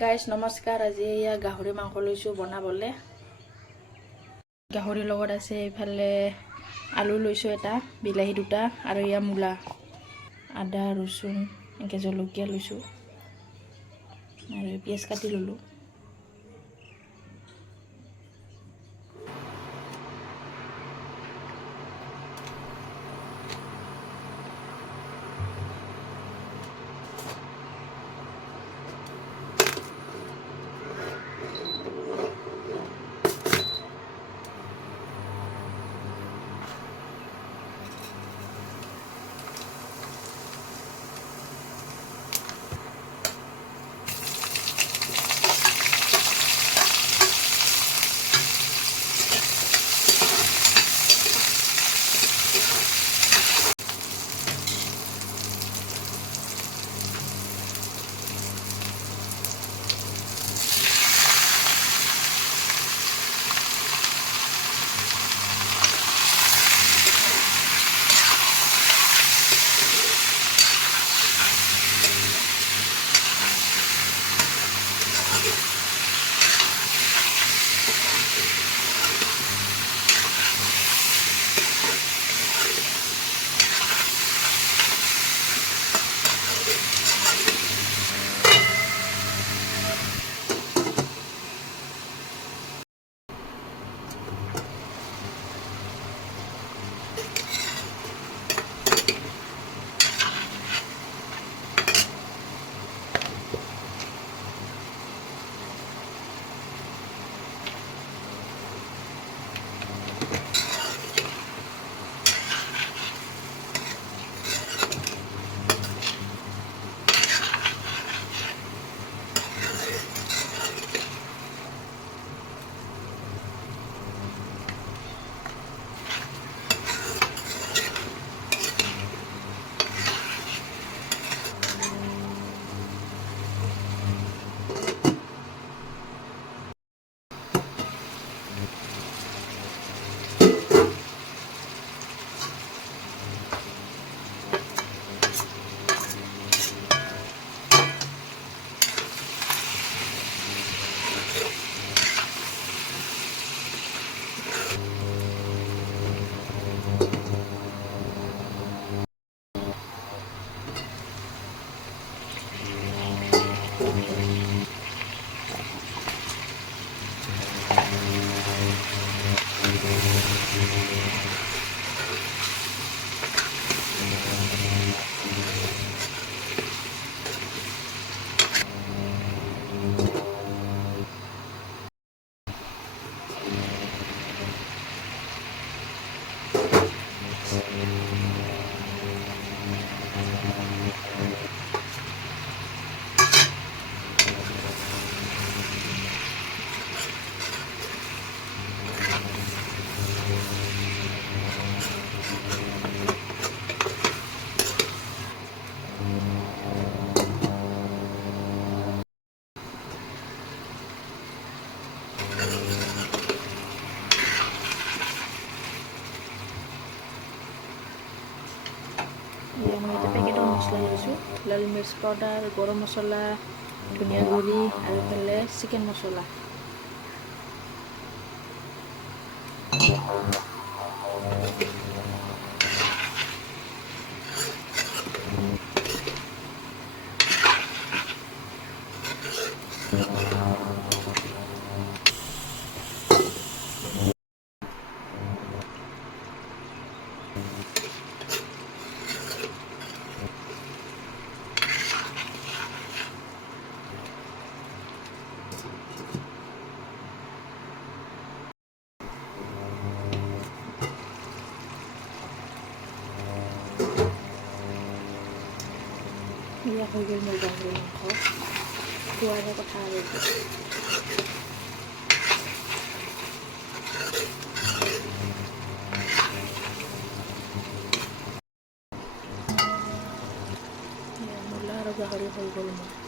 Guys নমস্কাৰ। আজি এয়া গাহৰি মাংস লৈছোঁ বনাবলৈ। গাহৰিৰ লগত আছে এইফালে আলু লৈছোঁ এটা, বিলাহী দুটা আৰু এয়া মূলা, আদা ৰচুন এনেকৈ জলকীয়া লৈছোঁ আৰু পিঁয়াজ কাটি ল'লোঁ। মই এটা পেকেটৰ মছলা লৈছোঁ, লাল মিৰ্চ পাউডাৰ, গৰম মছলা, ধনিয়া গুড়ি আৰু এইফালে চিকেন মছলা। এয়া হৈ গ'ল মোৰ গাহৰি মাংস, খোৱাৰে কথা আৰু মূলা আৰু গাহৰি হৈ গ'ল মোৰ।